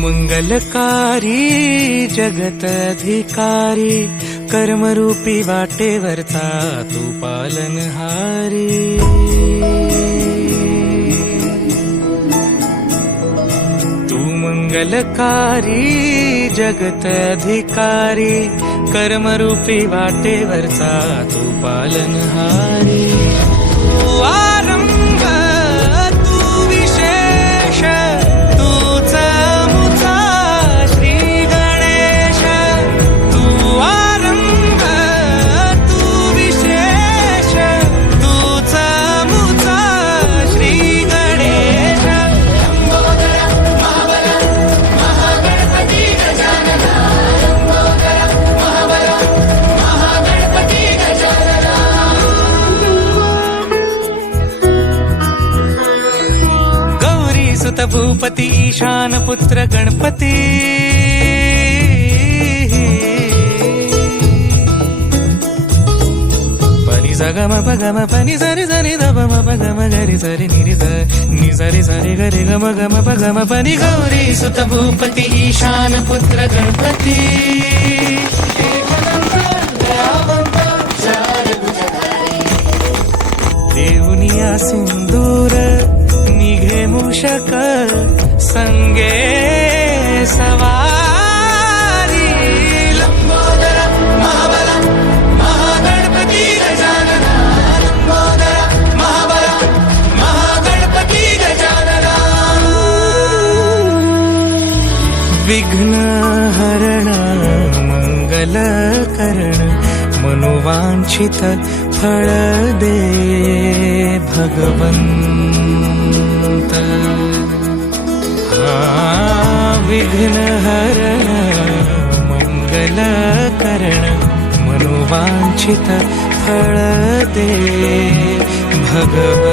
मंगलकारी जगत अधिकारी कर्मरूपी वाटेवरचा तू पालनहारी। तू मंगलकारी जगत अधिकारी कर्मरूपी वाटेवरचा तू पालनहारी। तू आरंभ तू विशेष तूच मुचा श्री गणेश। तू आरंभ तू विशेष तूच मुचा श्री गणेश। सुत भूपती ईशान पुत्र गणपती। पनी सगम पगम पनी सरी सरी दम पगम गरी सरी निरी नि सरी सरी गरी गम गम पगम पनी। गौरी सुत भूपती ईशान पुत्र गणपती। देवनिया सिंदूर निघे मूषक संगे सवारी। लंबोदर महाबल महागणपती गजानना। लंबोदर महाबल महागणपती गजानना। विघ्न हरण मंगल करण मनोवांछित फळ दे भगवंत। विघ्न हरण मंगल करण मनोवांछित फळ दे भगवंत।